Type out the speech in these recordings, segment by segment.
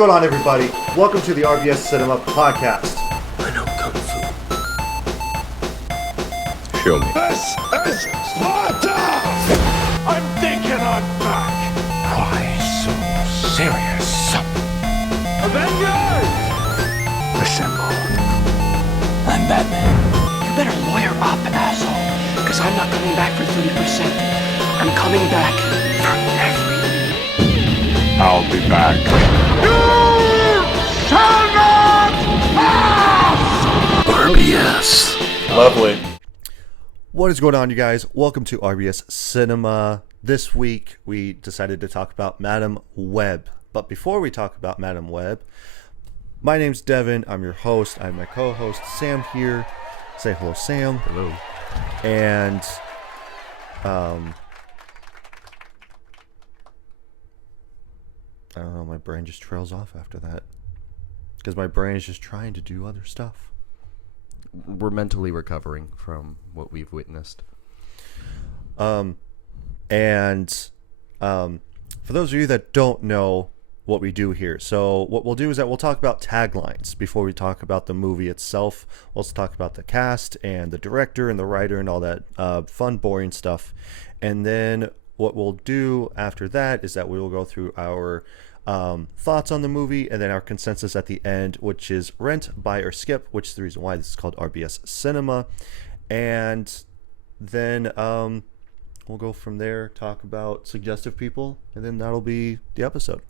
going on, everybody? Welcome to the RBS Cinema Podcast. I know Kung Fu. Show me. This is Sparta! I'm thinking I'm back. Why so serious? Avengers! Assemble. I'm Batman. You better lawyer up, asshole. Because I'm not coming back for 30%. I'm coming back for everything. I'll be back. RBS. Lovely. What is going on, you guys? Welcome to RBS Cinema. This week, we decided to talk about Madam Web. But before we talk about Madam Web, my name's Devin. I'm your host. I'm my co-host, Sam, here. Say hello, Sam. Hello. And, I don't know, my brain just trails off after that. Because my brain is just trying to do other stuff. We're mentally recovering from what we've witnessed. For those of you that don't know what we do here, so what we'll do is that we'll talk about taglines before we talk about the movie itself. We'll also talk about the cast and the director and the writer and all that fun, boring stuff. And then what we'll do after that is that we will go through our thoughts on the movie and then our consensus at the end, which is rent, buy, or skip, which is the reason why this is called RBS Cinema. And then we'll go from there, talk about suggestive people, and then that'll be the episode.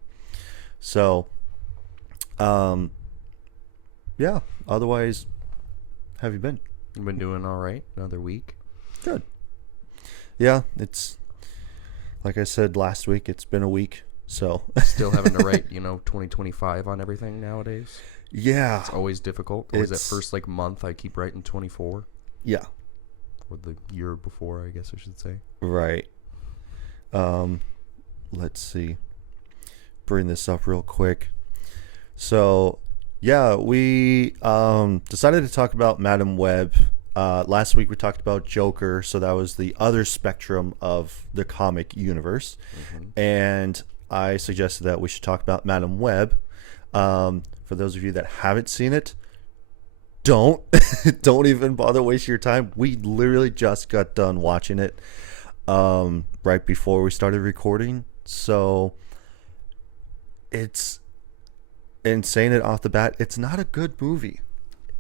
So, yeah, otherwise, how have you been? You've been doing all right. Another week. Good. Yeah, it's, like I said last week, it's been a week, so. Still having to write, 2025 on everything nowadays. Yeah. It's always difficult. Always that first, month, I keep writing 24. Yeah. Or the year before, I guess I should say. Right. Let's see. Bring this up real quick. So, yeah, we decided to talk about Madam Web. Last week we talked about Joker, so that was the other spectrum of the comic universe. Mm-hmm. And I suggested that we should talk about Madam Web. For those of you that haven't seen it, don't even bother wasting your time. We literally just got done watching it right before we started recording, so saying it off the bat, it's not a good movie.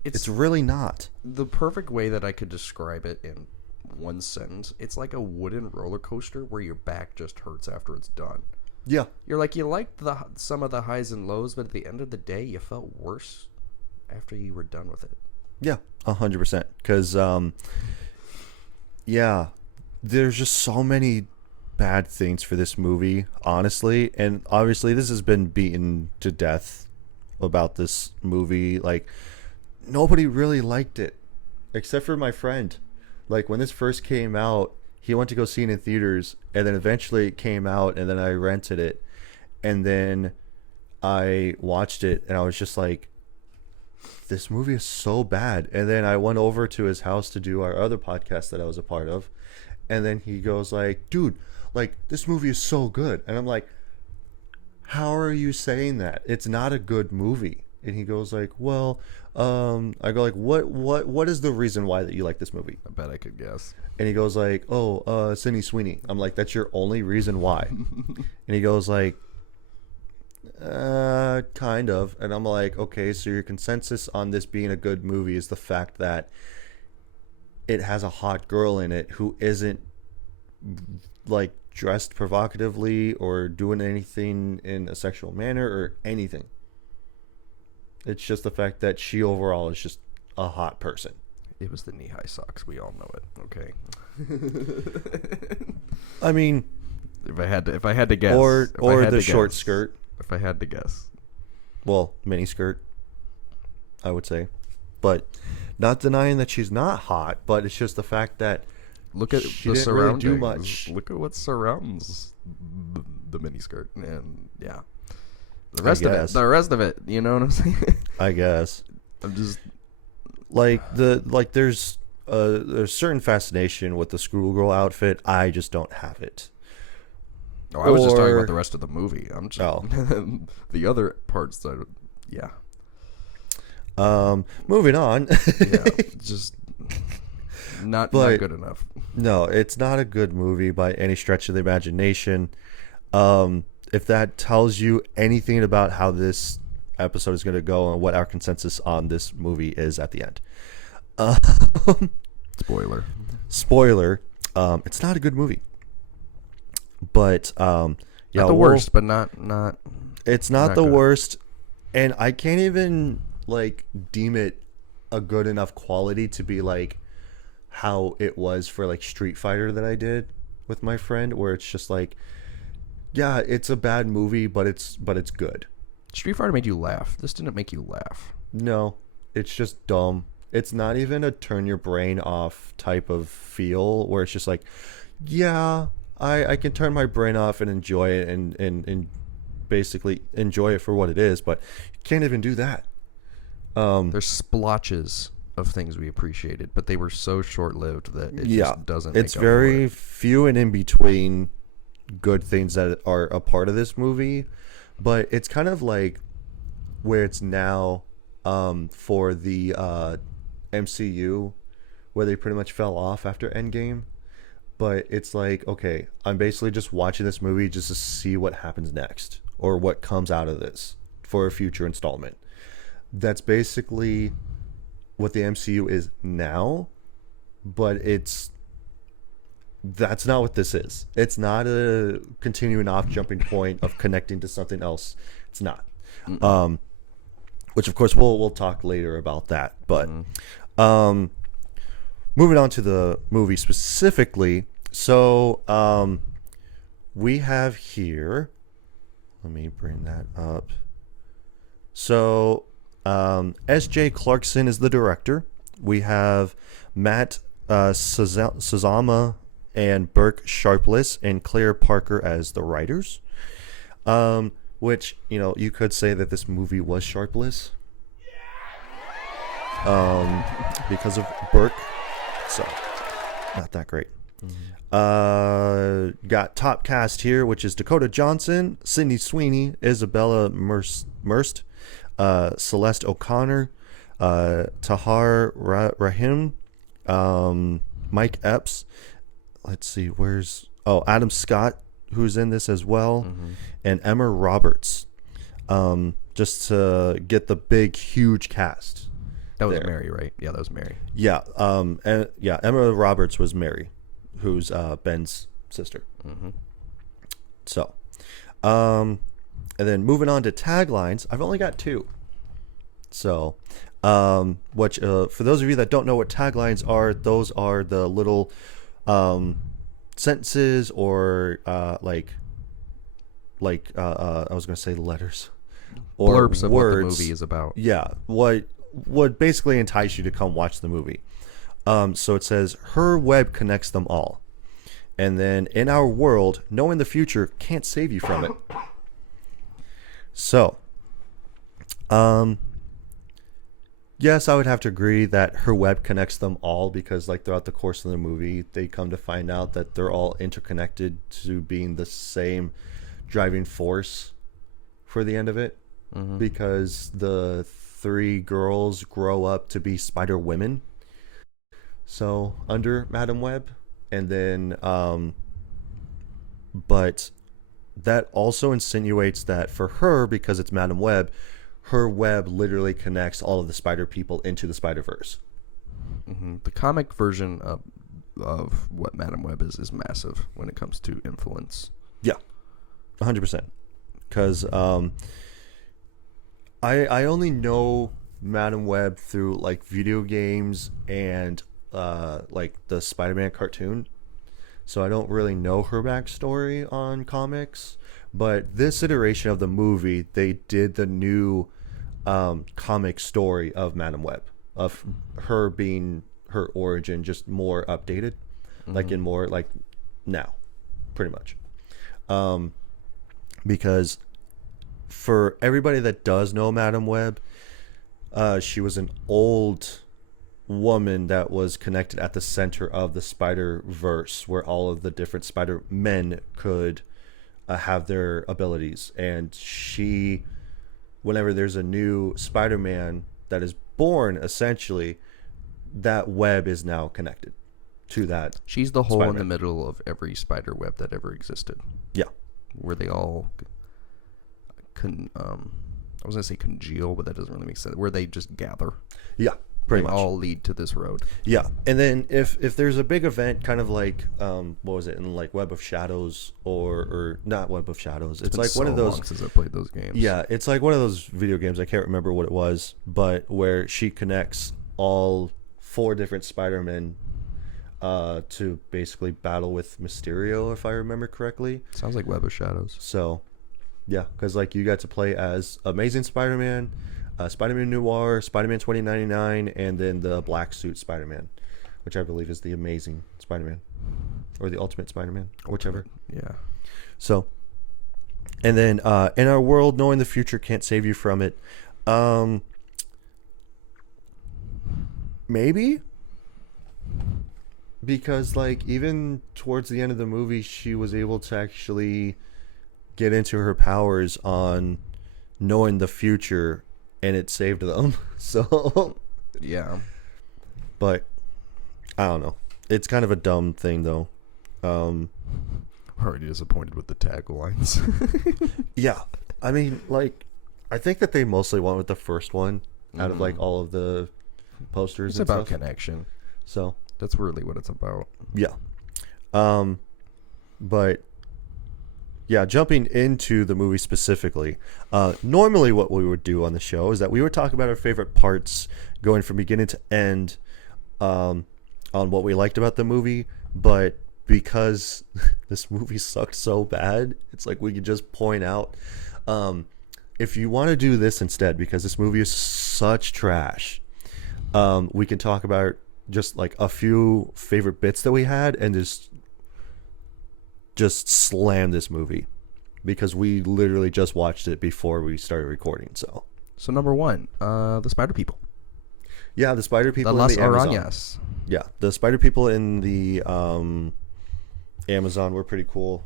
It's really not. The perfect way that I could describe it in one sentence, it's like a wooden roller coaster where your back just hurts after it's done. Yeah. You liked some of the highs and lows, but at the end of the day, you felt worse after you were done with it. Yeah, 100%. Because, yeah, there's just so many bad things for this movie, honestly. And obviously, this has been beaten to death about this movie. Like, nobody really liked it, except for my friend. Like, when this first came out, he went to go see it in theaters, and then eventually it came out, and then I rented it. And then I watched it, and I was just like, this movie is so bad. And then I went over to his house to do our other podcast that I was a part of, and then he goes like, dude, like, this movie is so good. And I'm like, how are you saying that? It's not a good movie. And he goes like, well, I go like, what is the reason why that you like this movie? I bet I could guess. And he goes like, Sydney Sweeney. I'm like, that's your only reason why? And he goes like, kind of. And I'm like, okay, so your consensus on this being a good movie is the fact that it has a hot girl in it who isn't like dressed provocatively or doing anything in a sexual manner or anything. It's just the fact that she overall is just a hot person. It was the knee-high socks. We all know it. Okay. I mean, if I had to guess, or the short skirt. If I had to guess, well, mini skirt, I would say, but not denying that she's not hot. But it's just the fact that look at she the didn't surroundings. really do much. Look at what surrounds the mini skirt, and yeah, the rest of it. You know what I'm saying? I guess. I'm just there's a certain fascination with the schoolgirl outfit. I just don't have it. Oh, I was just talking Or- about the rest of the movie. I'm just Oh. the other parts that, yeah, Moving on. yeah, just not good enough. No, it's not a good movie by any stretch of the imagination. If that tells you anything about how this episode is going to go and what our consensus on this movie is at the end. Spoiler. Spoiler, it's not a good movie. But yeah, Not the worst, but not it's not the good. worst, and I can't even like deem it a good enough quality to be like how it was for like Street Fighter that I did with my friend, where it's just like, yeah, it's a bad movie, but it's good. Street Fighter made you laugh. This didn't make you laugh. No, it's just dumb. It's not even a turn your brain off type of feel where it's just like, yeah, I can turn my brain off and enjoy it and basically enjoy it for what it is, but you can't even do that. There's splotches of things we appreciated, but they were so short-lived that it just doesn't It's make up very for it. few and in between good things that are a part of this movie, but it's kind of like where it's now for the MCU, where they pretty much fell off after Endgame. But it's like, okay, I'm basically just watching this movie just to see what happens next or what comes out of this for a future installment. That's basically what the MCU is now, but that's not what this is. It's not a continuing off jumping point of connecting to something else. It's not. Which of course we'll talk later about that. But moving on to the movie specifically, so we have here, let me bring that up. So S.J. Clarkson is the director. We have Matt Sazama and Burke Sharpless and Claire Parker as the writers. Which, you could say that this movie was Sharpless. Because of Burke. So, not that great. Got top cast here, which is Dakota Johnson, Sydney Sweeney, Isabella Merst, Celeste O'Connor, Tahar Rahim, Mike Epps. Let's see, Adam Scott, who's in this as well, and Emma Roberts. Just to get the big, huge cast. That was there. Mary, right? Yeah, that was Mary. Yeah, Emma Roberts was Mary, who's Ben's sister. So, and then moving on to taglines, I've only got 2. So, which for those of you that don't know what taglines are, those are the little sentences or I was gonna say letters or Blurbs of words. what the movie is about. Yeah, what would basically entice you to come watch the movie. So it says, her web connects them all. And then, in our world, knowing the future can't save you from it. So, yes, I would have to agree that her web connects them all, because like throughout the course of the movie, they come to find out that they're all interconnected to being the same driving force for the end of it. Because the 3 girls grow up to be Spider Women. So under Madam Web, and then but that also insinuates that for her, because it's Madam Web, her web literally connects all of the Spider people into the Spider-Verse. The comic version of what Madam Web is massive when it comes to influence. Yeah, 100%. Because I only know Madam Web through like video games and like the Spider-Man cartoon, so I don't really know her backstory on comics. But this iteration of the movie, they did the new comic story of Madam Web, of her being her origin, just more updated, like in more like now, pretty much. Because for everybody that does know Madam Web, she was an old woman that was connected at the center of the Spider-Verse, where all of the different Spider-Men could have their abilities, and she, whenever there's a new Spider-Man that is born, essentially, that web is now connected to that. She's the hole in the Spider-Man. middle of every spider web that ever existed, Yeah, where they all I was gonna say congeal, but that doesn't really make sense. Where they just gather, yeah, pretty they much. all lead to this road. Yeah, and then if there's a big event, kind of like what was it in like Web of Shadows or not Web of Shadows? It's been like one so of those. long since I played those games. Yeah, it's like one of those video games. I can't remember what it was, but where she connects all 4 different Spider-Men to basically battle with Mysterio, if I remember correctly. Sounds like Web of Shadows. So, yeah, because like you got to play as Amazing Spider-Man, Spider-Man Noir, Spider-Man 2099, and then the black suit Spider-Man, which I believe is the Amazing Spider-Man or the Ultimate Spider-Man, whichever. Yeah. So, and then in our world, knowing the future can't save you from it. Maybe, because like even towards the end of the movie, she was able to actually get into her powers on knowing the future, and it saved them. So, Yeah. but I don't know. It's kind of a dumb thing though. Already disappointed with the taglines. Yeah, I mean, like, I think that they mostly went with the first one out of like all of the posters. It's and about stuff. connection. So That's really what it's about. yeah, but yeah, jumping into the movie specifically. Normally, what we would do on the show is that we would talk about our favorite parts, going from beginning to end, on what we liked about the movie. But because this movie sucked so bad, it's like we could just point out. If you want to do this instead, because this movie is such trash, we can talk about just like a few favorite bits that we had and just slam this movie, because we literally just watched it before we started recording. So number 1, the Spider People. yeah, the spider people The in Las the Amazon. Arañas. Yeah, the spider people in the Amazon were pretty cool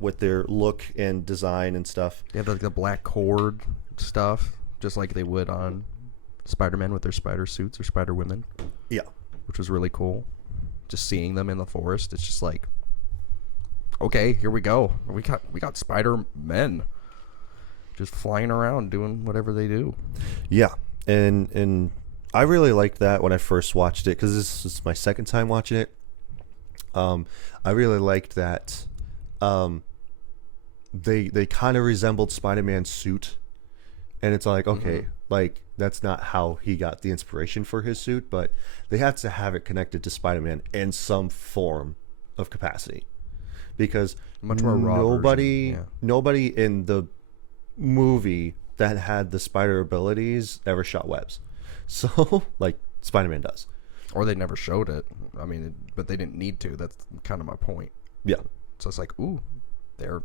with their look and design and stuff. They have like the black cord stuff, just like they would on Spider-Man with their spider suits or Spider Women, Yeah, which was really cool. Just seeing them in the forest, it's just like, okay, here we go. We got Spider Men just flying around doing whatever they do. yeah, and I really liked that when I first watched it, because this is my second time watching it. I really liked that they kind of resembled Spider-Man's suit, and it's like, okay, like that's not how he got the inspiration for his suit, but they have to have it connected to Spider-Man in some form of capacity, because Much more raw version, nobody in the movie that had the spider abilities ever shot webs. So like Spider-Man does. Or they never showed it. I mean, but they didn't need to. That's kind of my point. Yeah. So it's like, ooh, they're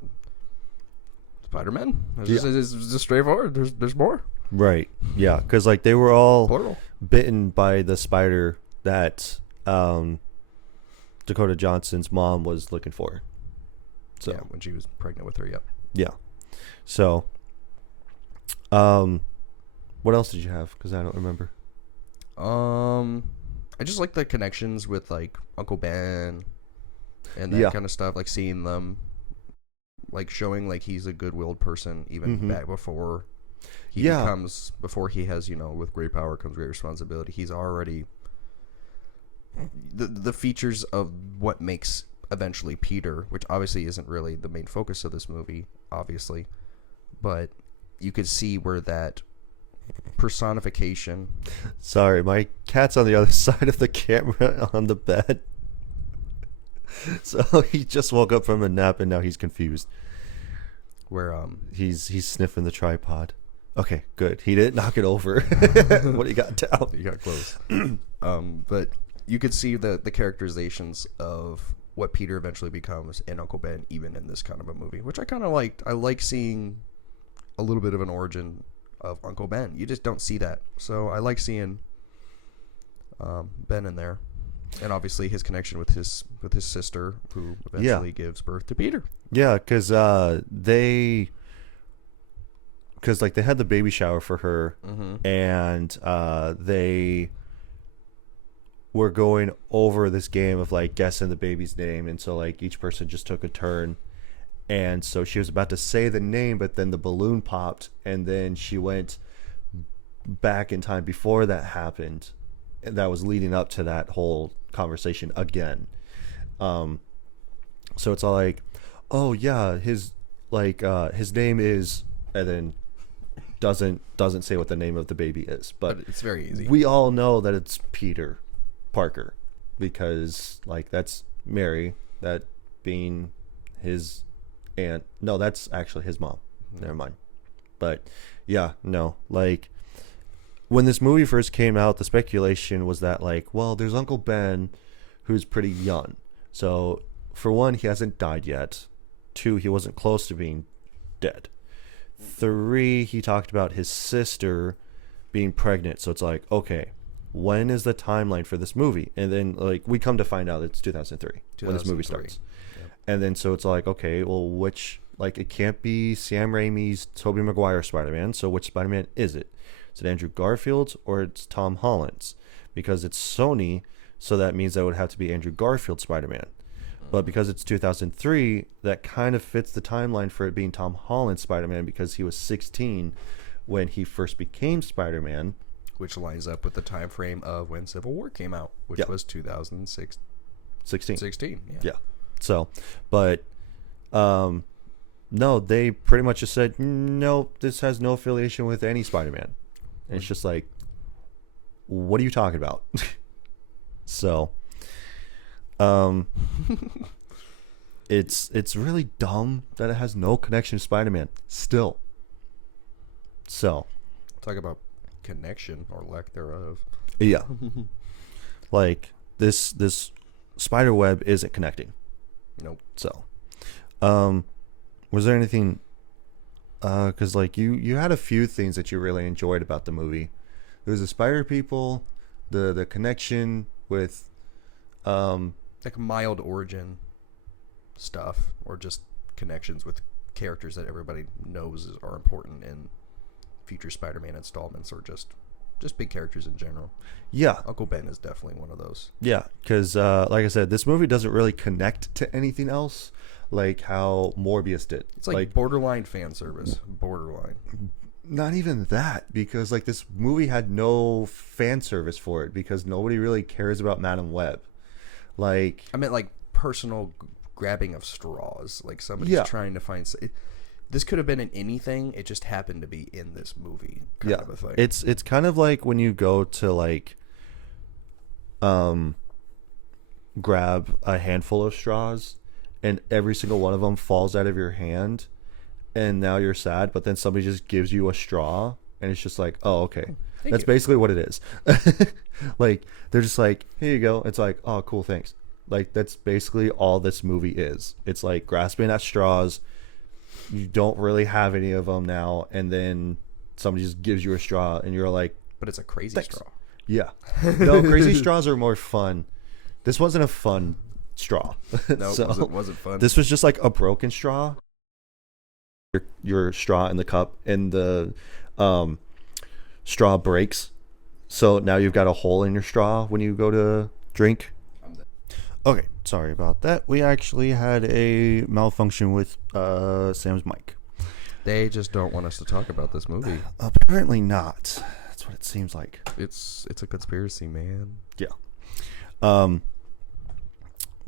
Spider-Man. It's, Yeah. it's just straightforward. There's more. Right. Yeah, because like they were all Plural. bitten by the spider that Dakota Johnson's mom was looking for. So Yeah, when she was pregnant with her, yep. yeah. So what else did you have? Because I don't remember. I just like the connections with like Uncle Ben and that Yeah. kind of stuff. Like seeing them, like showing like he's a good-willed person even back before he Yeah. becomes, before he has, with great power comes great responsibility. He's already the features of what makes eventually Peter, which obviously isn't really the main focus of this movie, obviously, but you could see where that personification. Sorry, my cat's on the other side of the camera on the bed. So he just woke up from a nap and now he's confused. Where He's sniffing the tripod. Okay, good. He didn't knock it over. What he got down. you got close. But you could see the characterizations of what Peter eventually becomes in Uncle Ben, even in this kind of a movie, which I kind of liked. I like seeing a little bit of an origin of Uncle Ben. You just don't see that, so I like seeing Ben in there. And obviously his connection with his sister, who eventually gives birth to Peter. Yeah, because like they had the baby shower for her, and they were going over this game of like guessing the baby's name, and so like each person just took a turn, and so she was about to say the name, but then the balloon popped, and then she went back in time before that happened, and that was leading up to that whole conversation again. So it's all like, oh yeah, his name is, and then doesn't say what the name of the baby is, but it's very easy. We all know that it's Peter Parker because like that's Mary, that being his aunt. No, that's actually his mom. Never mind. But yeah, no, like when this movie first came out, the speculation was that like, well, there's Uncle Ben who's pretty young. So for one, he hasn't died yet. 2, he wasn't close to being dead. 3, he talked about his sister being pregnant. So it's like, okay, when is the timeline for this movie? And then like we come to find out it's 2003 when this movie starts. Yep. And then so it's like, okay, well, which, like, it can't be Sam Raimi's Tobey Maguire Spider-Man. So which Spider-Man is it? Is it Andrew Garfield's or it's Tom Holland's? Because it's Sony, so that means that would have to be Andrew Garfield's Spider-Man. But because it's 2003, that kind of fits the timeline for it being Tom Holland's Spider-Man because he was 16 when he first became Spider-Man. Which lines up with the time frame of when Civil War came out, which was 2006. 16, yeah. So, but no, they pretty much just said, no, this has no affiliation with any Spider-Man. And it's just like, what are you talking about? So, it's really dumb that it has no connection to Spider-Man still. So, talk about connection or lack thereof. Yeah. Like this spider web isn't connecting. Nope. So, was there anything cuz like you had a few things that you really enjoyed about the movie. There was the spider people, the connection with like mild origin stuff, or just connections with characters that everybody knows are important in future Spider-Man installments, or just big characters in general. Yeah. Uncle Ben is definitely one of those. Yeah, because like I said, this movie doesn't really connect to anything else like how Morbius did. It's like borderline fan service. Borderline. Not even that, because like this movie had no fan service for it because nobody really cares about Madam Web. Like, I meant like personal grabbing of straws. Like somebody's trying to find... This could have been in anything. It just happened to be in this movie kind of a thing. It's kind of like when you go to like grab a handful of straws and every single one of them falls out of your hand and now you're sad, but then somebody just gives you a straw and it's just like, oh, okay. That's basically what it is. Like, they're just like, here you go. It's like, oh, cool, thanks. Like, that's basically all this movie is. It's like grasping at straws. You don't really have any of them now, and then somebody just gives you a straw and you're like, but it's a crazy thanks. straw. Yeah. No, crazy straws are more fun. This wasn't a fun straw. No, So, it wasn't fun. This was just like a broken straw. Your straw in the cup, and the straw breaks, so now you've got a hole in your straw when you go to drink. Okay, sorry about that. We actually had a malfunction with Sam's mic. They just don't want us to talk about this movie. Apparently not. That's what it seems like. It's a conspiracy, man. Yeah.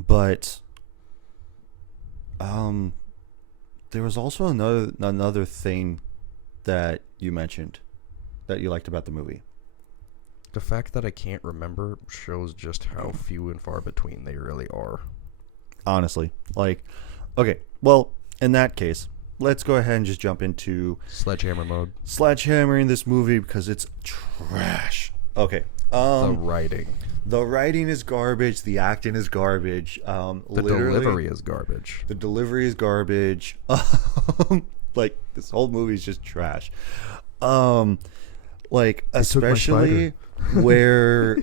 But there was also another thing that you mentioned that you liked about the movie. The fact that I can't remember shows just how few and far between they really are. Honestly. Like, okay, well, in that case, let's go ahead and just jump into Sledgehammer mode. Sledgehammering this movie because it's trash. Okay. The writing. The writing is garbage. The acting is garbage. The delivery is garbage. The delivery is garbage. Like, this whole movie is just trash. Like, especially where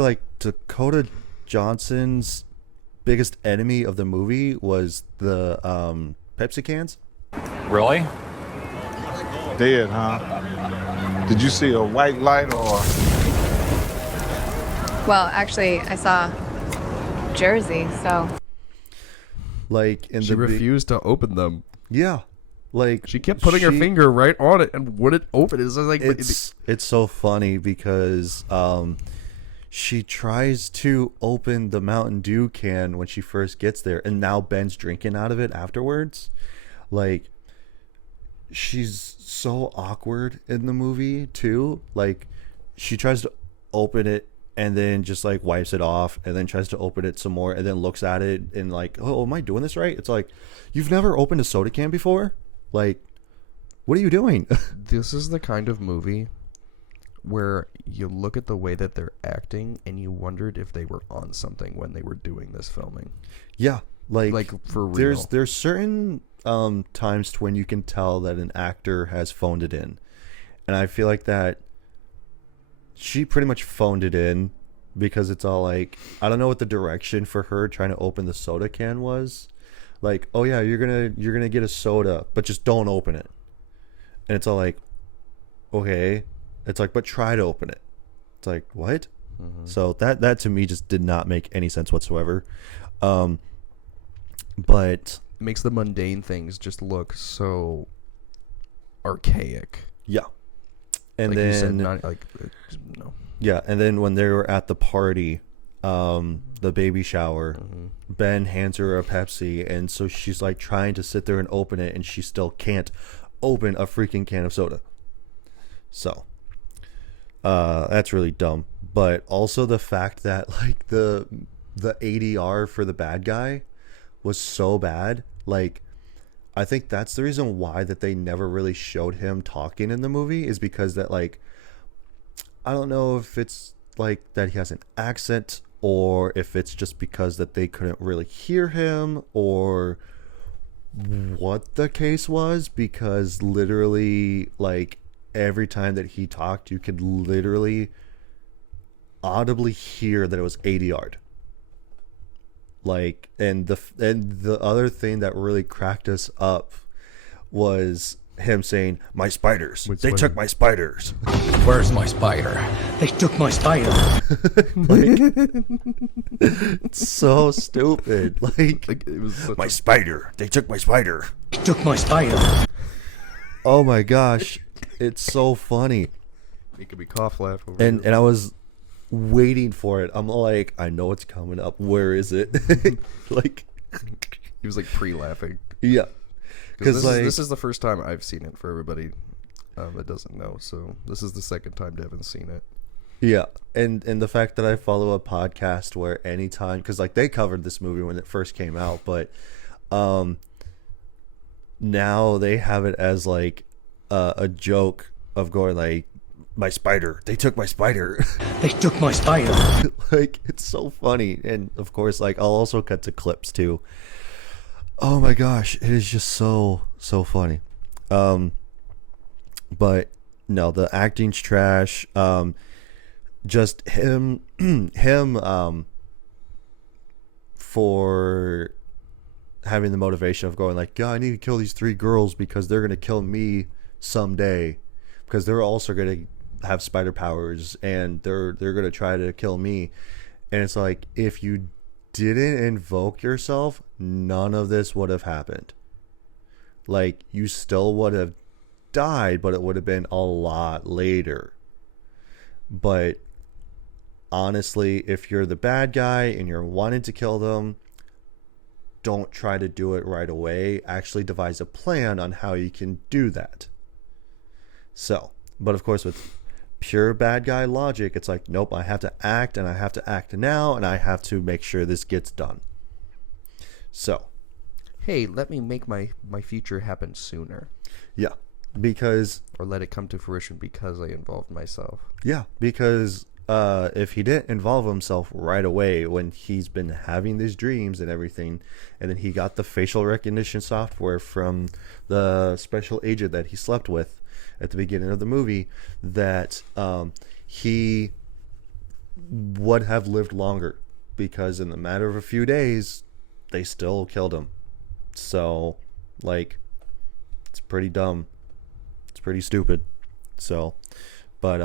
like Dakota Johnson's biggest enemy of the movie was the Pepsi cans. Really? Dead, huh? Did you see a white light or? Well, actually, I saw Jersey, so. Like in She the refused to open them. yeah, like She kept putting her finger right on it and wouldn't open it. It's like it's so funny because she tries to open the Mountain Dew can when she first gets there, and now Ben's drinking out of it afterwards. Like, she's so awkward in the movie too. Like, she tries to open it and then just like wipes it off and then tries to open it some more and then looks at it and like, oh, am I doing this right? It's like, you've never opened a soda can before? Like, what are you doing? This is the kind of movie where you look at the way that they're acting and you wondered if they were on something when they were doing this filming. Yeah, like for real. There's certain times when you can tell that an actor has phoned it in, and I feel like that she pretty much phoned it in because it's all like, I don't know what the direction for her trying to open the soda can was. Like, oh yeah, you're gonna get a soda, but just don't open it. And it's all like, okay. It's like, but try to open it. It's like, what? Mm-hmm. So that to me just did not make any sense whatsoever. But it makes the mundane things just look so archaic. Yeah. And like then you said, not like no. Yeah, and then when they were at the party, the baby shower, Ben hands her a Pepsi, and so she's like trying to sit there and open it, and she still can't open a freaking can of soda. So that's really dumb. But also the fact that like the ADR for the bad guy was so bad. Like, I think that's the reason why that they never really showed him talking in the movie, is because that, like, I don't know if it's like that he has an accent or if it's just because that they couldn't really hear him or what the case was, because literally like every time that he talked you could literally audibly hear that it was ADR'd. Like, and the other thing that really cracked us up was him saying, "My spiders. They took my spiders." Where's my spider? They took my spider. It's so stupid. Like it was my spider. They took my spider. They took my spider. Oh my gosh, it's so funny. making me cough laugh over And I was waiting for it. I'm like, I know it's coming up. Where is it? Like, he was like pre-laughing. yeah. Because like, this is the first time I've seen it, for everybody that doesn't know. So this is the second time Devin's seen it. yeah, and the fact that I follow a podcast where anytime, because like they covered this movie when it first came out, but now they have it as like a joke of going like, my spider. They took my spider. They took my spider. Like, it's so funny. And of course, like, I'll also cut to clips too. Oh my gosh, it is just so funny. But no, the acting's trash. Just him for having the motivation of going like, yeah, I need to kill these 3 girls because they're gonna kill me someday, because they're also gonna have spider powers and they're gonna try to kill me. And it's like, if you didn't invoke yourself, none of this would have happened. Like, you still would have died, but it would have been a lot later. But honestly, if you're the bad guy and you're wanting to kill them, don't try to do it right away. Actually devise a plan on how you can do that. So, but of course with pure bad guy logic, it's like, nope, I have to act, and I have to act now, and I have to make sure this gets done. So, Hey, let me make my future happen sooner. yeah, because Or let it come to fruition because I involved myself. because if he didn't involve himself right away when he's been having these dreams and everything, and then he got the facial recognition software from the special agent that he slept with at the beginning of the movie, that he would have lived longer because in the matter of a few days, they still killed him. So, like, it's pretty dumb. It's pretty stupid. So, but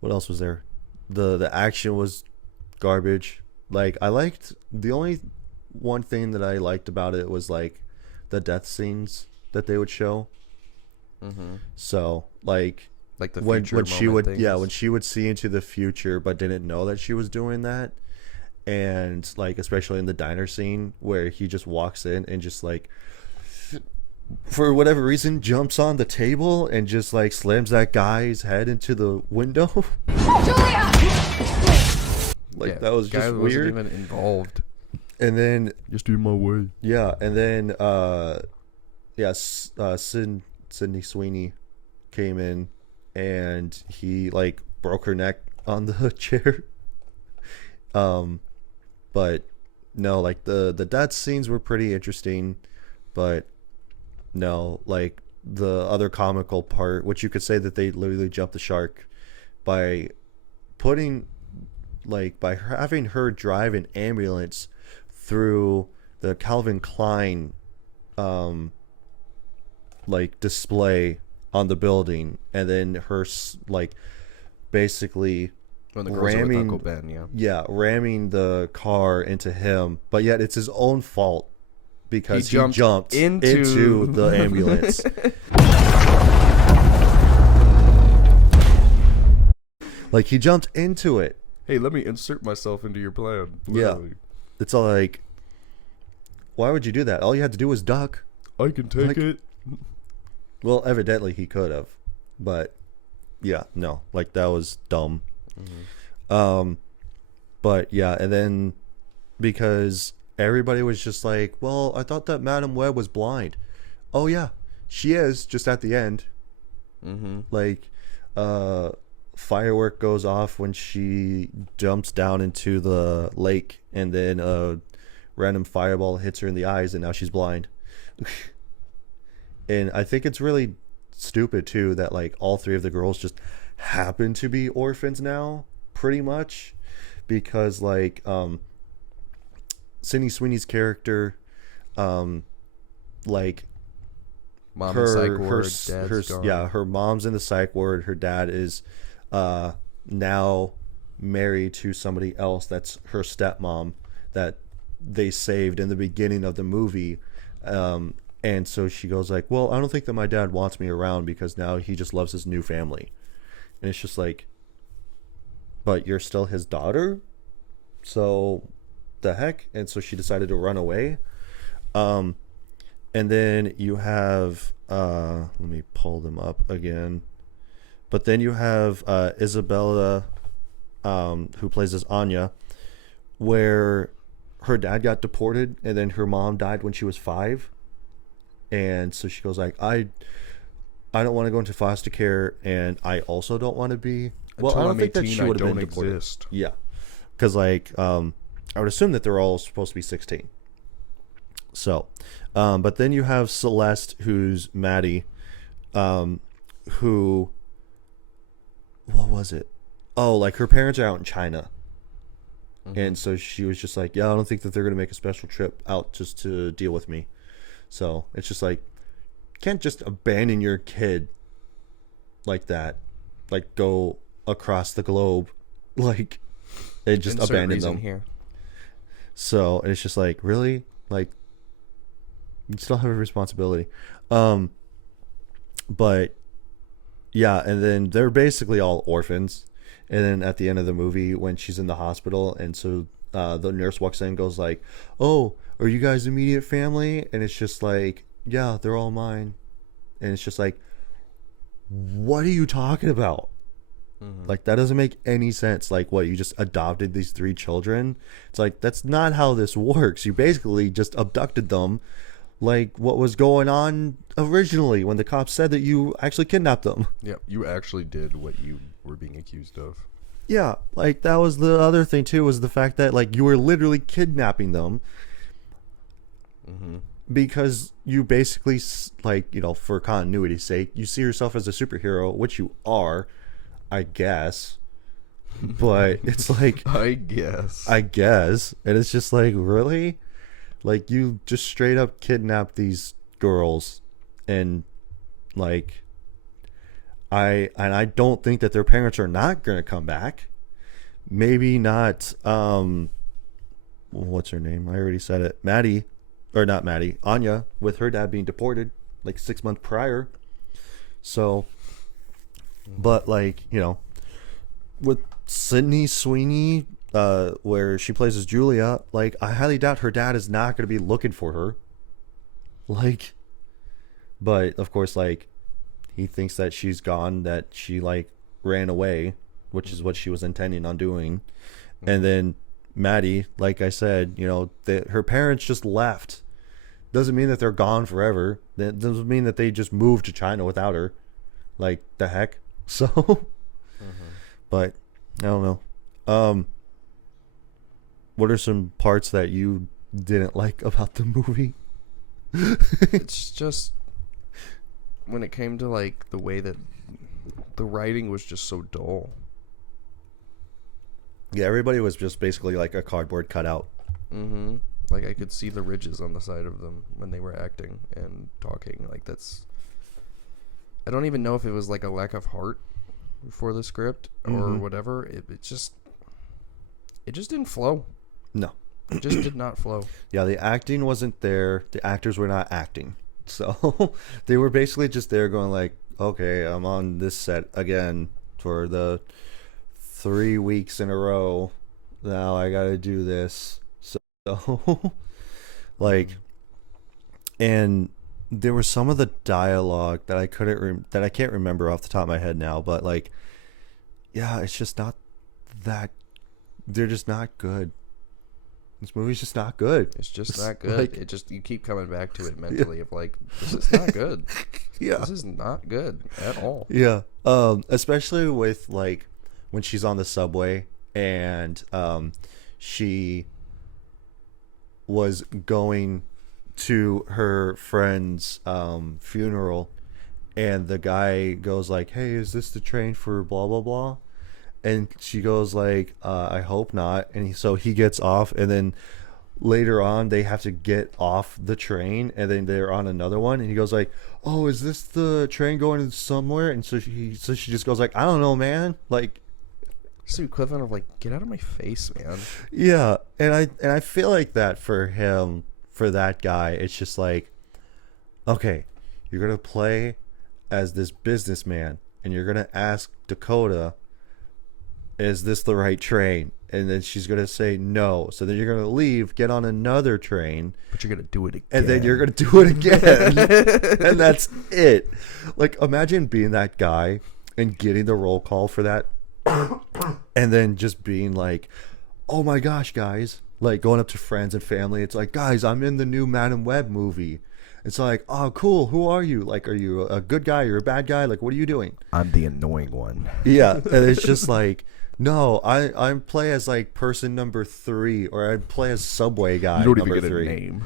what else was there? The action was garbage. Like, I liked the only one thing that I liked about it was like the death scenes that they would show. So like the when future she would things. when she would see into the future but didn't know that she was doing that, and like especially in the diner scene where he just walks in and just like for whatever reason jumps on the table and just like slams that guy's head into the window. Julia! Like that was just wasn't weird. even involved. And then Just do my way. yeah, and then Sydney Sweeney came in and he like broke her neck on the chair. But no, like the death scenes were pretty interesting, but no, like the other comical part, which you could say that they literally jumped the shark by putting like by having her drive an ambulance through the Calvin Klein like display on the building, and then her like basically When the girls are with ramming Uncle Ben, ramming the car into him, but yet it's his own fault because he jumped into the ambulance. Like he jumped into it. Hey, let me insert myself into your plan. Yeah. It's all like, why would you do that? All you had to do was duck. I can take Like- it. Well, evidently he could have, but yeah, no, like that was dumb. But yeah, and then because everybody was just like, well, I thought that Madam Web was blind. Oh yeah, she is, just at the end. Like, firework goes off when she jumps down into the lake, and then a random fireball hits her in the eyes, and now she's blind. And I think it's really stupid too that like all three of the girls just happen to be orphans now, pretty much, because like Sydney Sweeney's character, like Mom in psych ward, dad's gone. yeah, her mom's in the psych ward. Her dad is now married to somebody else that's her stepmom that they saved in the beginning of the movie. And so she goes like, well, I don't think that my dad wants me around because now he just loves his new family. And it's just like, but you're still his daughter? So the heck? And so she decided to run away. And then you have, let me pull them up again. But then you have Isabella, who plays as Anya, where her dad got deported and then her mom died when she was 5. And so she goes like, I don't want to go into foster care, and I also don't want to be. Well, Until I don't I'm think that 18, she I would have don't been deported. exist. Yeah, because like I would assume that they're all supposed to be 16. So, but then you have Celeste, who's Maddie, who, what was it? Oh, like her parents are out in China. And so she was just like, yeah, I don't think that they're going to make a special trip out just to deal with me. So it's just like, you can't just abandon your kid like that. Like go across the globe, like, and just Insert abandon reason them. here. So it's just like, really? Like, you still have a responsibility. But yeah, and then they're basically all orphans. And then at the end of the movie, when she's in the hospital, and so the nurse walks in and goes like, oh, are you guys immediate family? And it's just like, yeah, they're all mine. And it's just like, what are you talking about? Like, that doesn't make any sense. Like, what, you just adopted these 3 children? It's like, that's not how this works. You basically just abducted them, like what was going on originally when the cops said that you actually kidnapped them. Yeah, you actually did what you were being accused of. Yeah, like that was the other thing too, was the fact that like you were literally kidnapping them because you basically, like, you know, for continuity's sake, you see yourself as a superhero, which you are, I guess. but it's like, I guess. and it's just like, really? Like, you just straight up kidnapped these girls, and like, I don't think that their parents are not gonna come back. Maybe not. What's her name? I already said it. Maddie, or not Maddie, Anya, with her dad being deported like 6 months prior. So, but like, you know, with Sydney Sweeney, where she plays as Julia, like, I highly doubt her dad is not going to be looking for her. Like, but of course, like, he thinks that she's gone, that she like ran away, which is what she was intending on doing. And then Maddie, like I said, you know, her parents just left. Doesn't mean that they're gone forever. That doesn't mean that they just moved to China without her. Like, the heck? So, but I don't know. What are some parts that you didn't like about the movie? It's just when it came to like the way that the writing was just so dull. Yeah, everybody was just basically like a cardboard cutout. Mm-hmm. Like, I could see the ridges on the side of them when they were acting and talking. Like, that's... I don't even know if it was like a lack of heart for the script or whatever. It just didn't flow. No. It just did not flow. Yeah, the acting wasn't there. The actors were not acting. So they were basically just there going like, okay, I'm on this set again for the 3 weeks in a row. Now I got to do this. So like, and there was some of the dialogue that I that I can't remember off the top of my head now, but like, yeah, it's just not that, they're just not good. This movie's just not good. It's just not good. Like, It just, you keep coming back to it mentally of like, this is not good. yeah. This is not good at all. Yeah. Especially with like when she's on the subway and she was going to her friend's funeral, and the guy goes like, hey, is this the train for blah blah blah? And she goes like, I hope not. And so he gets off, and then later on they have to get off the train, and then they're on another one, and he goes like, oh, is this the train going somewhere? And so she just goes like, I don't know, man. Like, It's the equivalent of like, get out of my face, man. yeah. And I feel like that for him, for that guy, it's just like, okay, you're gonna play as this businessman, and you're gonna ask Dakota, is this the right train? And then she's gonna say no. So then you're gonna leave, get on another train, But you're gonna do it again. and then you're gonna do it again. And that's it. Like, imagine being that guy and getting the roll call for that, and then just being like, oh my gosh, guys, like going up to friends and family, it's like, guys, I'm in the new Madam Web movie. It's like, oh cool, who are you? Like, are you a good guy, you're a bad guy, like, what are you doing? I'm the annoying one. Yeah. And it's just like, no, I play as like person number 3, or I play as subway guy. You don't even number get 3. a name.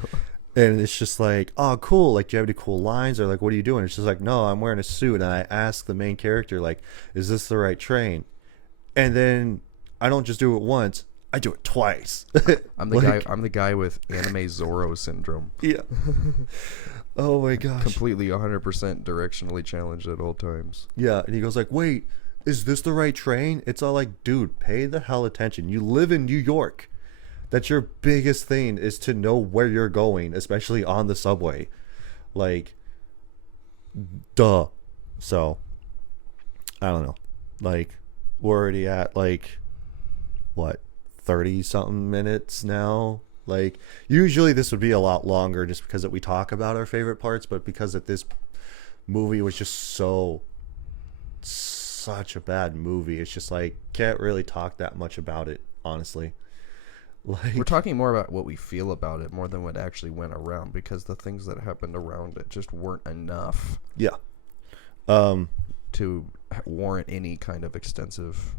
And it's just like, oh cool, like, do you have any cool lines, or like, what are you doing? It's just like, no, I'm wearing a suit. And I ask the main character, like, is this the right train? And then I don't just do it once, I do it twice. I'm the Like, guy. I'm the guy with anime Zorro syndrome. yeah. Oh my gosh. Completely 100% directionally challenged at all times. Yeah. And he goes like, wait, is this the right train? It's all like, dude, pay the hell attention. You live in New York. That's your biggest thing, is to know where you're going, especially on the subway. Like, duh. So, I don't know. Like, we're already at like, what, 30 something minutes now? Like, usually this would be a lot longer just because we talk about our favorite parts, but because that this movie was just such a bad movie, it's just like, can't really talk that much about it, honestly. Like, We're talking more about what we feel about it more than what actually went around, because the things that happened around it just weren't enough yeah. to warrant any kind of extensive.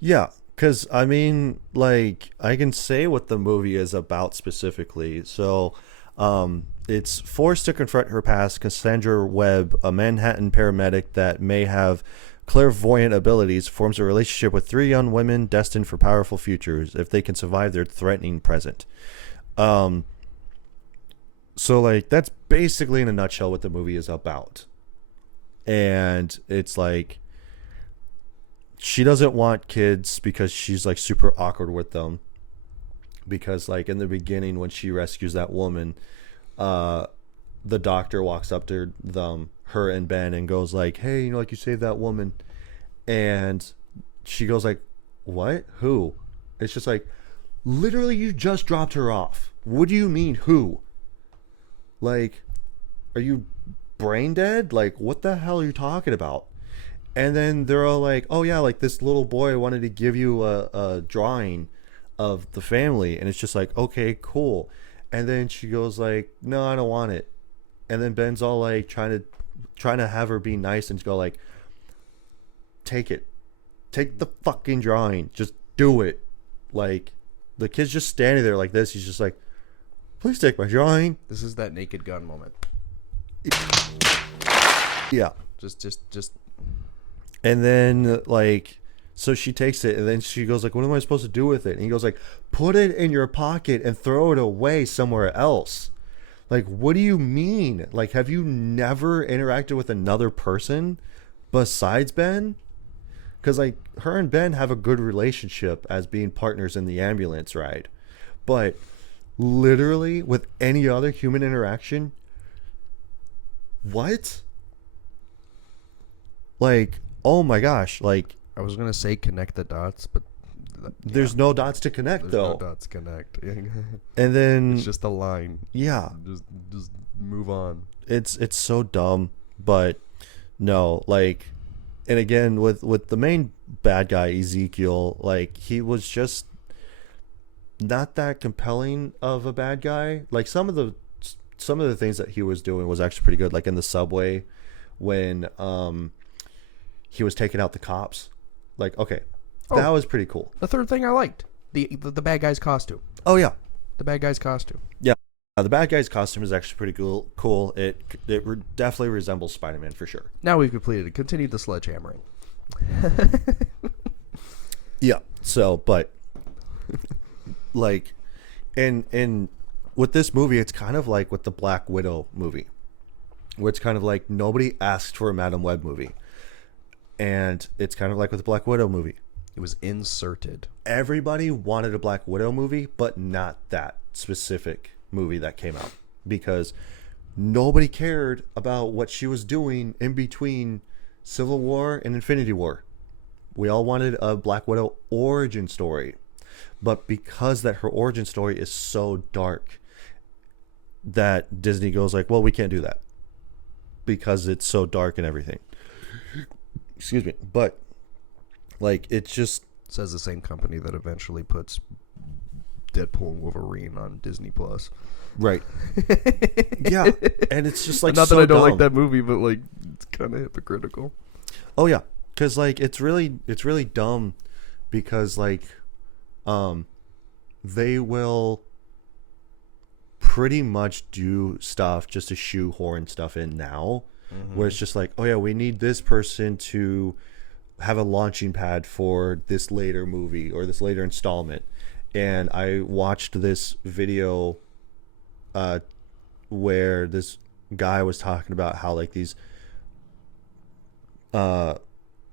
Yeah, because, I mean, like, I can say what the movie is about specifically. So, It's forced to confront her past. Cassandra Webb, a Manhattan paramedic that may have clairvoyant abilities, forms a relationship with 3 young women destined for powerful futures if they can survive their threatening present. So like that's basically in a nutshell what the movie is about. And it's like she doesn't want kids because she's like super awkward with them. Because like in the beginning when she rescues that woman, the doctor walks up to them, her and Ben, and goes like, hey, like you saved that woman. And she goes like, what? Who? It's just like, literally you just dropped her off. What do you mean who? Like, are you brain dead? Like, what the hell are you talking about? And then they're all like, oh yeah, like this little boy wanted to give you a drawing of the family. And it's just like, okay, cool. And then she goes like, no, I don't want it. And then Ben's all like trying to have her be nice and go like, take it. Take the fucking drawing. Just do it. Like, the kid's just standing there like this. He's just like, please take my drawing. This is that Naked Gun moment. Yeah. Just. And then like, so she takes it and then she goes like, what am I supposed to do with it? And he goes like, put it in your pocket and throw it away somewhere else. Like, what do you mean? Like, have you never interacted with another person besides Ben? Because like her and Ben have a good relationship as being partners in the ambulance ride. But literally with any other human interaction, what? Like, oh my gosh, like I was gonna say connect the dots, but there's no dots to connect there's though. no dots connect. And then it's just a line. Yeah. Just move on. It's so dumb, but no, like, and again with the main bad guy Ezekiel, like he was just not that compelling of a bad guy. Like some of the things that he was doing was actually pretty good, like in the subway when he was taking out the cops. Like, okay, that was pretty cool. The third thing I liked, the bad guy's costume. Oh yeah, The bad guy's costume. yeah. The bad guy's costume is actually pretty cool. It definitely resembles Spider-Man for sure. Now we've completed it. Continue the sledgehammering. Yeah. So, but like, and with this movie, it's kind of like with the Black Widow movie, where it's kind of like nobody asked for a Madam Web movie, and it's kind of like with the Black Widow movie. It was inserted. Everybody wanted a Black Widow movie, but not that specific movie that came out because nobody cared about what she was doing in between Civil War and Infinity War. We all wanted a Black Widow origin story, but because that her origin story is so dark that Disney goes like, well, we can't do that because it's so dark and everything. Excuse me. But like, it's just Says the same company that eventually puts Deadpool and Wolverine on Disney Plus. right. Yeah. And it's just like, Not so that I don't dumb. like that movie, but like it's kind of hypocritical. Oh yeah, because like it's really dumb because like they will pretty much do stuff just to shoehorn stuff in now, where it's just like, oh yeah, we need this person to have a launching pad for this later movie or this later installment. And I watched this video where this guy was talking about how like these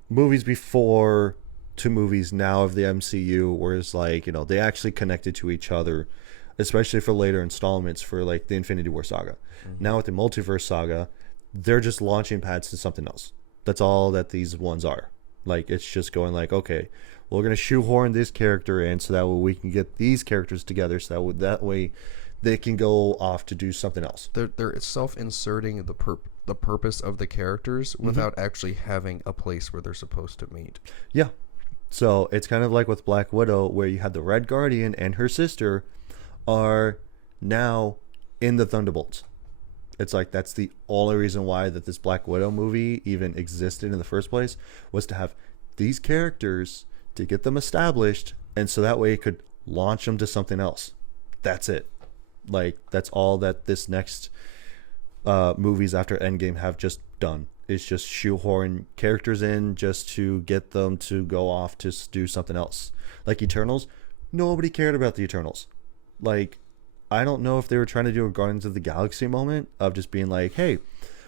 movies before to movies now of the MCU, whereas like, you know, they actually connected to each other, especially for later installments for like the Infinity War saga. Now with the multiverse saga, they're just launching pads to something else. That's all that these ones are. Like, it's just going like, okay, we're going to shoehorn this character in so that way we can get these characters together so that way they can go off to do something else. They're self-inserting the purpose of the characters without actually having a place where they're supposed to meet. Yeah. So it's kind of like with Black Widow, where you had the Red Guardian and her sister are now in the Thunderbolts. It's like that's the only reason why that this Black Widow movie even existed in the first place, was to have these characters to get them established, and so that way it could launch them to something else. That's it. Like, that's all that this next movies after Endgame have just done. It's just shoehorn characters in just to get them to go off to do something else. Like Eternals, nobody cared about the Eternals. Like, I don't know if they were trying to do a Guardians of the Galaxy moment of just being like, hey,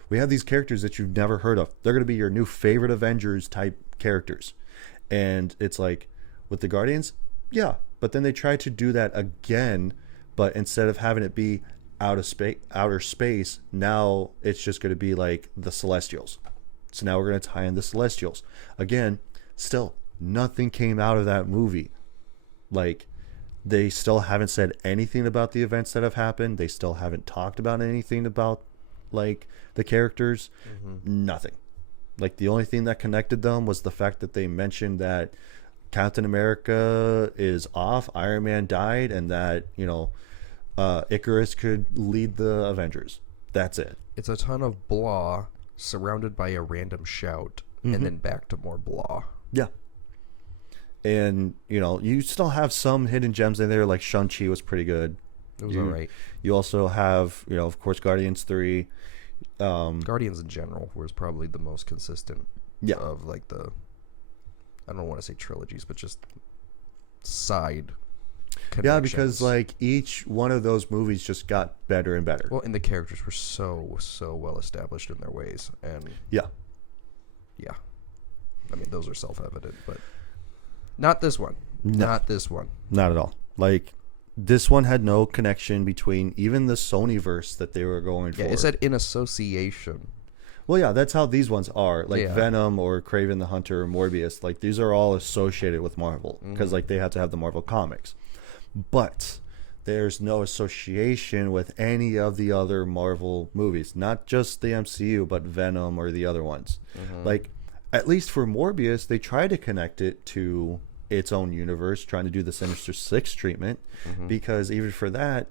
we have these characters that you've never heard of. They're going to be your new favorite Avengers type characters. And it's like, with the Guardians, yeah. But then they tried to do that again, but instead of having it be outer space, now it's just going to be like the Celestials. So now we're going to tie in the Celestials. Again, still, nothing came out of that movie. Like, they still haven't said anything about the events that have happened. They still haven't talked about anything about, like, the characters. Nothing. Like, the only thing that connected them was the fact that they mentioned that Captain America is off, Iron Man died, and that, you know, Icarus could lead the Avengers. That's it. It's a ton of blah surrounded by a random shout, and then back to more blah. Yeah. And, you know, you still have some hidden gems in there, like Shang-Chi was pretty good. It was alright. You also have, you know, of course, Guardians 3. Guardians in general was probably the most consistent of, like, the, I don't want to say trilogies, but just side connections. Yeah, because, like, each one of those movies just got better and better. Well, and the characters were so well established in their ways. And yeah. I mean, those are self-evident, but not this one. No. Not this one. Not at all. Like, this one had no connection between even the Sonyverse that they were going for. Yeah, it said in association. Well, yeah, that's how these ones are. Like, Yeah. Venom or Kraven the Hunter or Morbius, like, these are all associated with Marvel because, like, they have to have the Marvel comics. But there's no association with any of the other Marvel movies, not just the MCU, but Venom or the other ones. Like, at least for Morbius, they try to connect it to its own universe, trying to do the Sinister Six treatment, because even for that,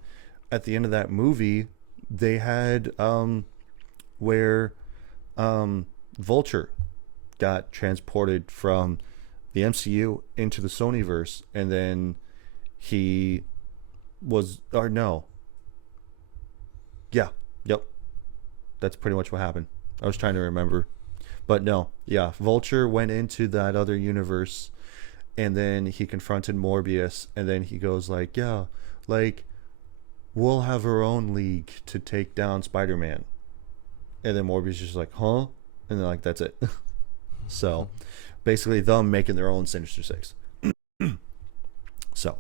at the end of that movie, they had where Vulture got transported from the MCU into the Sonyverse, and then he was, or no, yep, that's pretty much what happened. I was trying to remember, but no, yeah, Vulture went into that other universe, and then he confronted Morbius, and then he goes like, yeah, like, we'll have our own league to take down Spider-Man. And then Morbius is just like, huh? And they're like, that's it. So basically them making their own Sinister Six. So,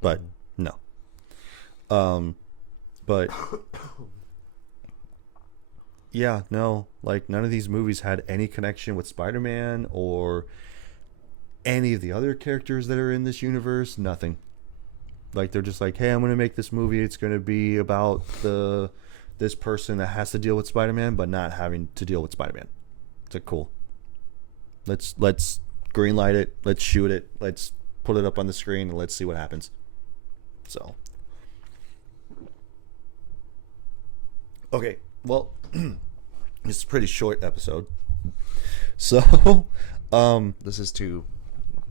but no. But yeah, no, like, none of these movies had any connection with Spider-Man or any of the other characters that are in this universe. Nothing. Like, they're just like, hey, I'm going to make this movie. It's going to be about this person that has to deal with Spider-Man, but not having to deal with Spider-Man. It's like, cool. Let's green light it. Let's shoot it. Let's put it up on the screen and let's see what happens. So, okay, well, this is a pretty short episode. So, This is to,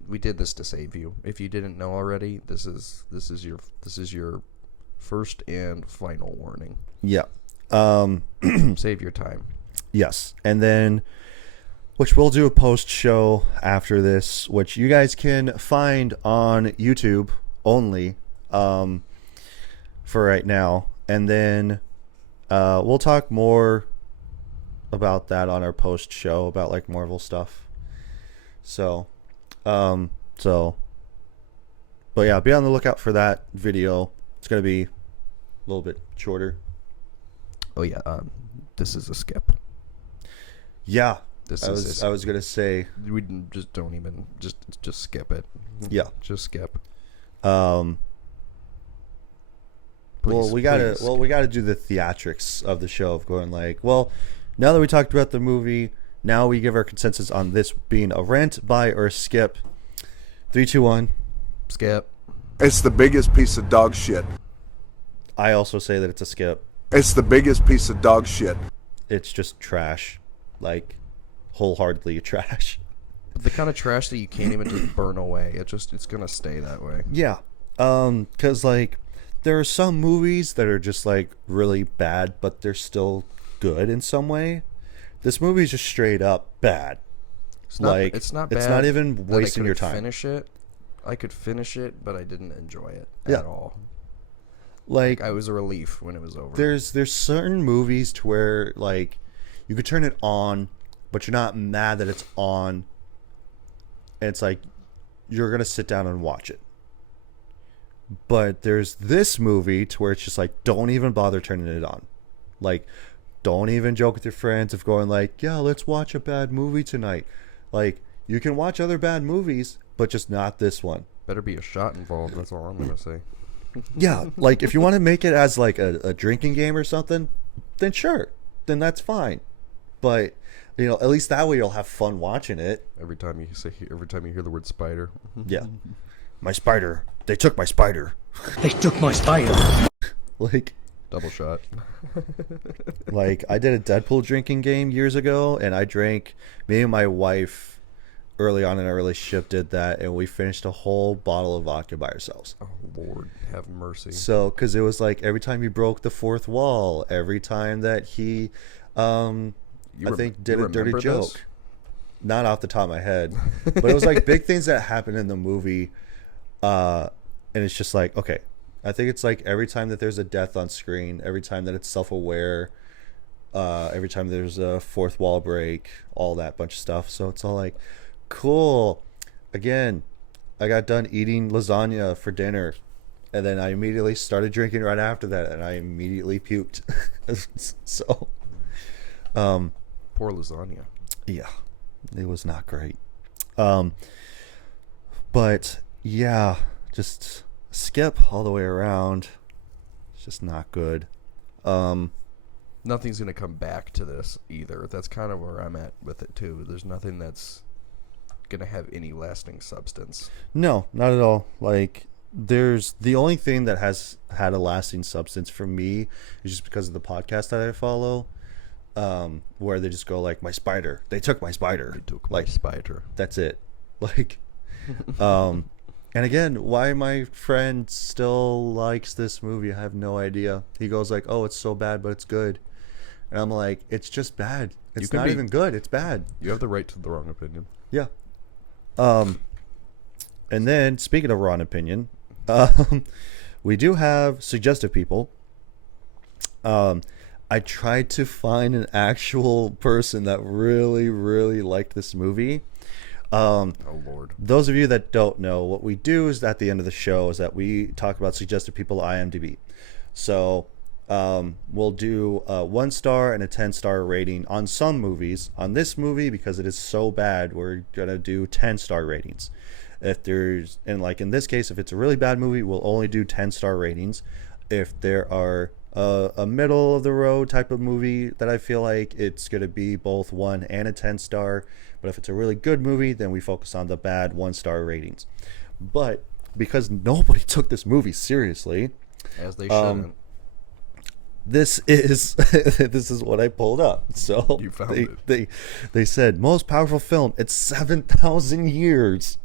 we did this to save you. If you didn't know already, this is your first and final warning. yeah. Save your time. Yes. And then, which we'll do a post show after this, which you guys can find on YouTube only for right now. And then we'll talk more about that on our post show about, like, Marvel stuff. So, but yeah, be on the lookout for that video. It's going to be a little bit shorter. Oh yeah, this is a skip. Yeah. This I was going to say, we just don't even just skip it. yeah. Just skip. Well, Please, we gotta please do the theatrics of the show of going like, well, now that we talked about the movie, now we give our consensus on this being a rent, buy, or skip. 3, 2, 1. skip. It's the biggest piece of dog shit. I also say that it's a skip. It's the biggest piece of dog shit. It's just trash, like, wholeheartedly trash. The kind of trash that you can't even just burn away. It's gonna stay that way. Yeah, because, like, there are some movies that are just like really bad, but they're still good in some way. This movie is just straight up bad. It's not bad. It's not even wasting your time. I could finish it, but I didn't enjoy it Yeah. at all. Like, I was a relief when it was over. there's certain movies to where like you could turn it on, but you're not mad that it's on. And it's like you're gonna sit down and watch it. But there's this movie to where it's just like, don't even bother turning it on. Like, don't even joke with your friends of going like, yeah, let's watch a bad movie tonight. Like, you can watch other bad movies, but just not this one. Better be a shot involved. That's all I'm gonna say. Yeah, like if you want to make it as like a drinking game or something, then sure, then that's fine. But you know, at least that way you'll have fun watching it. Every time you hear the word spider. Yeah, my spider. They took my spider. They took my spider. Like, Double shot. like I did a Deadpool drinking game years ago, and I drank. Me and my wife, early on in our relationship, did that, and we finished a whole bottle of vodka by ourselves. Oh Lord, have mercy. So, because it was like every time he broke the fourth wall, every time that he, I think, did a dirty joke. This? Not off the top of my head, but it was like big things that happened in the movie, and it's just like, okay, I think it's like every time that there's a death on screen, every time that it's self-aware, every time there's a fourth wall break, all that bunch of stuff. So it's all like, cool. Again, I got done eating lasagna for dinner, and then I immediately started drinking right after that, and I immediately puked. So, Poor lasagna. yeah, it was not great. But yeah, just skip all the way around. It's just not good. Nothing's gonna come back to this either. That's kind of where I'm at with it too. There's nothing that's gonna have any lasting substance. No, not at all. Like, there's the only thing that has had a lasting substance for me is just because of the podcast that I follow, where they just go like, my spider, they took my spider. They took like my spider. That's it. Like, and again, why my friend still likes this movie, I have no idea. He goes like, oh, it's so bad, but it's good. And I'm like, it's just bad. It's not even good. It's bad. You have the right to the wrong opinion. Yeah. And then speaking of wrong opinion, we do have suggestive people. I tried to find an actual person that really, really liked this movie. Oh Lord. Those of you that don't know, what we do is at the end of the show is that we talk about suggested people IMDb. So we'll do a 1-star and a 10-star rating on some movies. On this movie, because it is so bad, we're gonna do 10-star ratings. If there's, and like in this case, if it's a really bad movie, we'll only do 10-star ratings. If there are a middle of the road type of movie that I feel like it's going to be both 1 and a 10-star. But if it's a really good movie, then we focus on the bad 1-star ratings. But because nobody took this movie seriously, As they shouldn't. this is what I pulled up. So You found they said most powerful film. It's 7,000 years.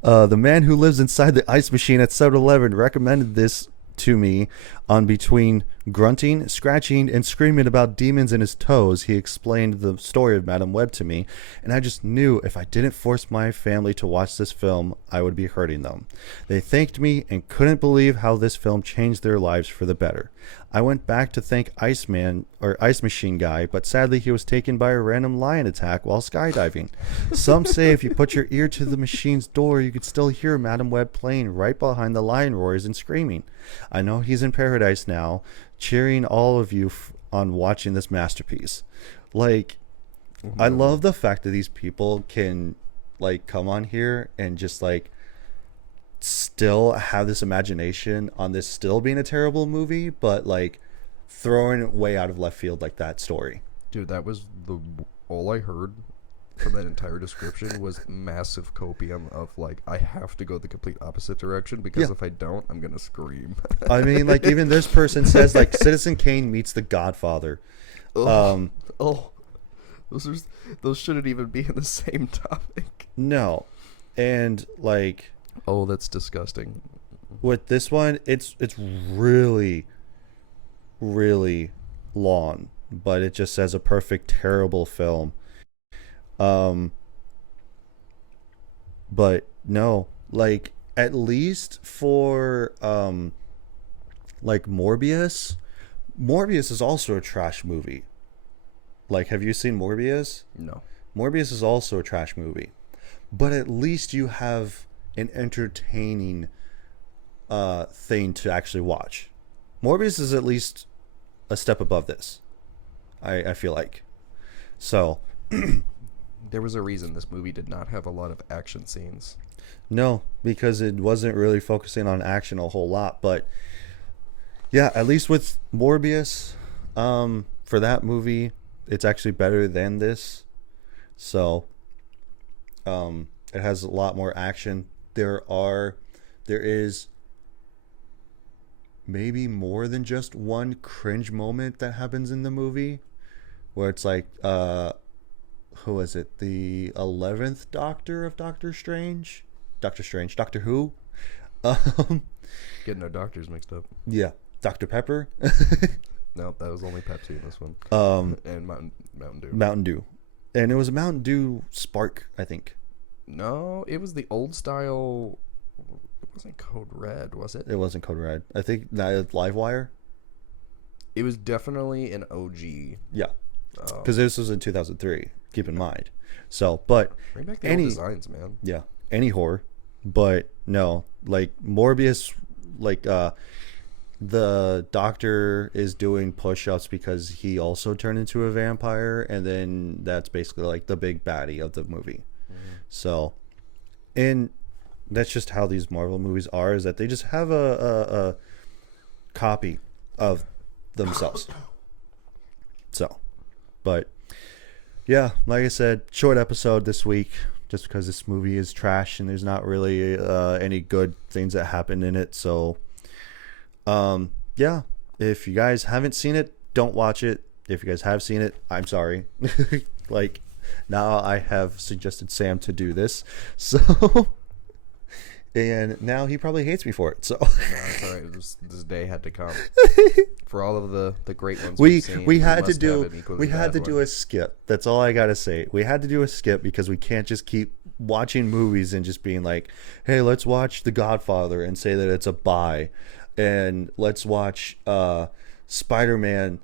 The man who lives inside the ice machine at 7-Eleven recommended this to me. On between grunting, scratching, and screaming about demons in his toes, he explained the story of Madame Web to me, and I just knew if I didn't force my family to watch this film, I would be hurting them. They thanked me and couldn't believe how this film changed their lives for the better. I went back to thank Iceman or Ice Machine Guy, but sadly he was taken by a random lion attack while skydiving. Some say if you put your ear to the machine's door, you could still hear Madame Web playing right behind the lion roars and screaming. I know he's in paradise now, cheering all of you on watching this masterpiece. Like, I love the fact that these people can like come on here and just like still have this imagination on this still being a terrible movie, but like throwing it way out of left field like that story. Dude, that was all I heard from that entire description was massive copium of like, I have to go the complete opposite direction because if I don't, I'm gonna scream. I mean, like, even this person says like Citizen Kane meets The Godfather. Those shouldn't even be in the same topic. No. And like, Oh, that's disgusting. with this one, it's really, really long, but it just says a perfect terrible film. But no, like at least for like Morbius is also a trash movie. Like, have you seen Morbius? No. Morbius is also a trash movie, but at least you have an entertaining thing to actually watch. Morbius is at least a step above this, I feel like. So There was a reason this movie did not have a lot of action scenes. no, because it wasn't really focusing on action a whole lot. But yeah, at least with Morbius, for that movie, it's actually better than this. So it has a lot more action. There is maybe more than just one cringe moment that happens in the movie, where it's like who is it? The 11th Doctor of Doctor Who. Getting our doctors mixed up. Yeah, Dr. Pepper. No, that was only Pepsi in this one. And Mountain Dew. Mountain Dew, and it was a Mountain Dew Spark, I think. No, it was the old style. It wasn't Code Red, was it? It wasn't Code Red. I think that Livewire. It was definitely an OG. Yeah, because this was in 2003. Keep in mind. So, but Bring back the old designs, man. Yeah, any horror, but no, like Morbius, like the doctor is doing push-ups because he also turned into a vampire, and then that's basically like the big baddie of the movie. So, and that's just how these Marvel movies are, is that they just have a copy of themselves. So, but yeah, like I said, short episode this week, just because this movie is trash and there's not really any good things that happen in it. So yeah, if you guys haven't seen it, don't watch it. If you guys have seen it, I'm sorry. Like, now I have suggested Sam to do this, so and now he probably hates me for it. So No, it's all right. This day had to come. For all of the great ones we we've seen, had to must have an do equally we had bad to do one. a skip. That's all I gotta say. We had to do a skip because we can't just keep watching movies and just being like, hey, let's watch The Godfather and say that it's a buy, and let's watch Spider-Man,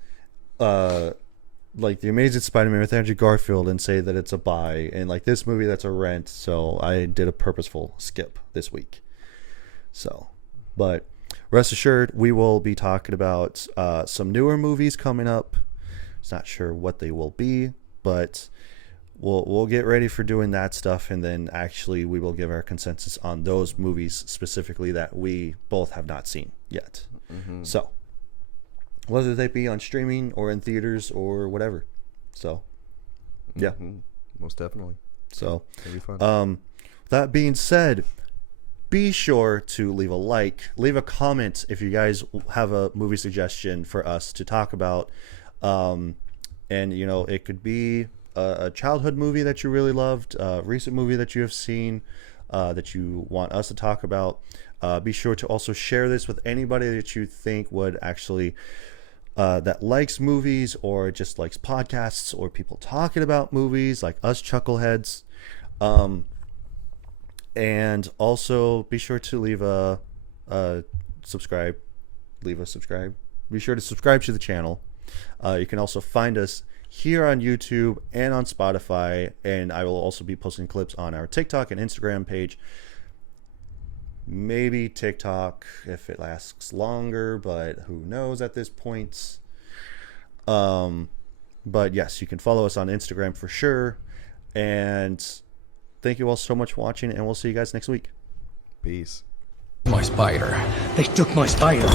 like The Amazing Spider-Man with Andrew Garfield, and say that it's a buy, and like this movie that's a rent. So I did a purposeful skip this week. So, but rest assured, we will be talking about some newer movies coming up. It's not sure what they will be, but we'll get ready for doing that stuff, and then actually we will give our consensus on those movies specifically that we both have not seen yet. So, whether they be on streaming or in theaters or whatever. So, yeah. Most definitely. So, It'll be fun. that being said, be sure to leave a like, leave a comment if you guys have a movie suggestion for us to talk about. And, you know, it could be a childhood movie that you really loved, a recent movie that you have seen that you want us to talk about. Be sure to also share this with anybody that you think would actually that likes movies or just likes podcasts or people talking about movies like us chuckleheads. And also be sure to leave a subscribe. Leave a subscribe. Be sure to subscribe to the channel. You can also find us here on YouTube and on Spotify, and I will also be posting clips on our TikTok and Instagram page. Maybe TikTok if it lasts longer, but who knows at this point. But yes, you can follow us on Instagram for sure. And thank you all so much for watching, and we'll see you guys next week. Peace. My spider. They took my spider.